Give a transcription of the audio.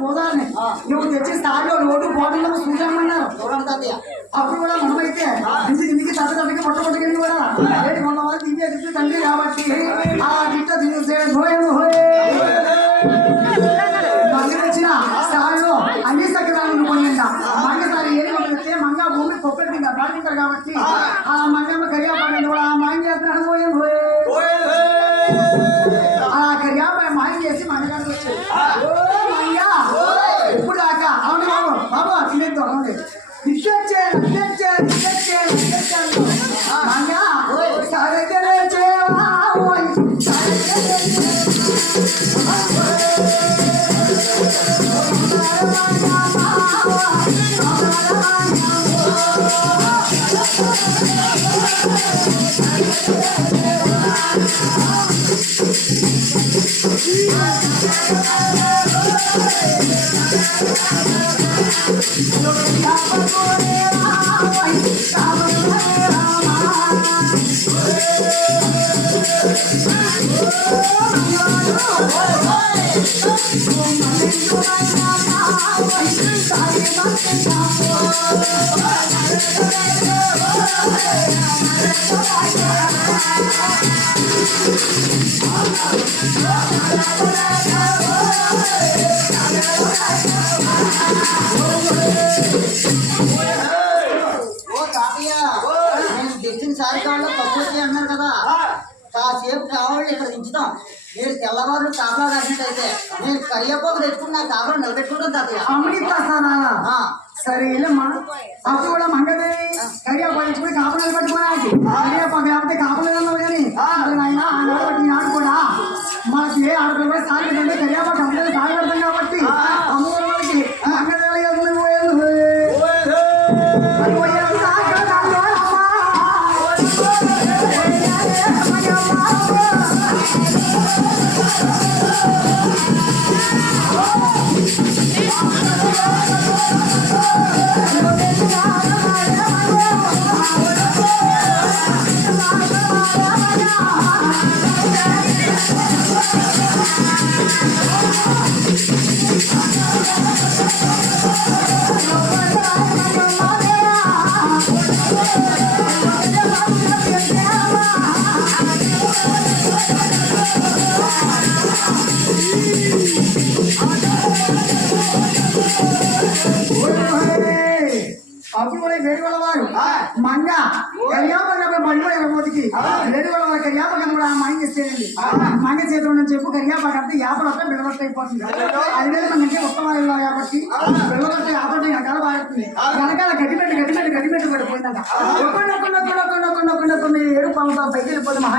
పోదాన్ని నువ్వు తెచ్చి స్థాయిలో లోటు బాటిల్లో చూసామన్నారు అప్పుడు కూడా మనమైతే ఇంటికి తగ్గ పొట్టకి కూడా ఏంటి కొంతమంది దివ్య దిట్టు తండ్రి కాబట్టి ఆ దిట్ట మంగ తెచ్చిన స్థాయిలో అన్ని సగ్రాలను పొందింట మంగసారి ఏది తెస్తే మంగ భూమి కొప్పటి బాటింటారు కాబట్టి ఆ మంగమ్మ కరియా పడింది కూడా ఆ మాంగ చేస్తున్నాడు ఆ కరియా మాయం చేసి మంగగారికి వచ్చాడు ఇప్పుడు దాకా అవును బాబు బాబు తినేద్దాం అవును అన్నారు కదా కాసేపు కావాలి ఇక్కడ దించుతాం మీరు తెల్లవారు కాపలా కాసినట్టయితే నేను కరియాపోకు తెచ్చుకుని నా కాపలా నిలబెట్టుకుంటాను తాతయ్య అమ్మడిస్తానా సరే వెళ్ళమ్మా అప్పుడు కూడా మంగదేవి కరియాపా తెచ్చుకుని కాపలా నిలబెట్టుకోవాలి కరియాపాకు లేకపోతే కాపలా కానీ ఆయన ఆనాడు బట్టి ఈనాడు కూడా మనకి ఏ ఆడపిల్ల కూడా సాగి కరియాపాకు అందరూ సాగి పెడతాం కాబట్టి అమ్మవారికి మంగదేవి అప్పుడు కూడా వేడిగొల్లవారు మంగ కరియాపక బండిపోయి వేడిగొల్లవారు కరియాపకం కూడా మాయం చేసేయండి మంగ చేతిలో నుంచి చెప్పు కరియాపక అంటే యాపలు వస్తే బిల్లబట్ట అయిపోతుంది అది వేరే మనకి ఉత్తమాలు కాబట్టి బిల్లబట్ట యాపట్టు వెనకాల బాగుతుంది వెనకాల గడ్డిపెట్టు పడిపోయిందంట కొన్ని 7 పావులతో పైకి వెళ్ళిపోతుంది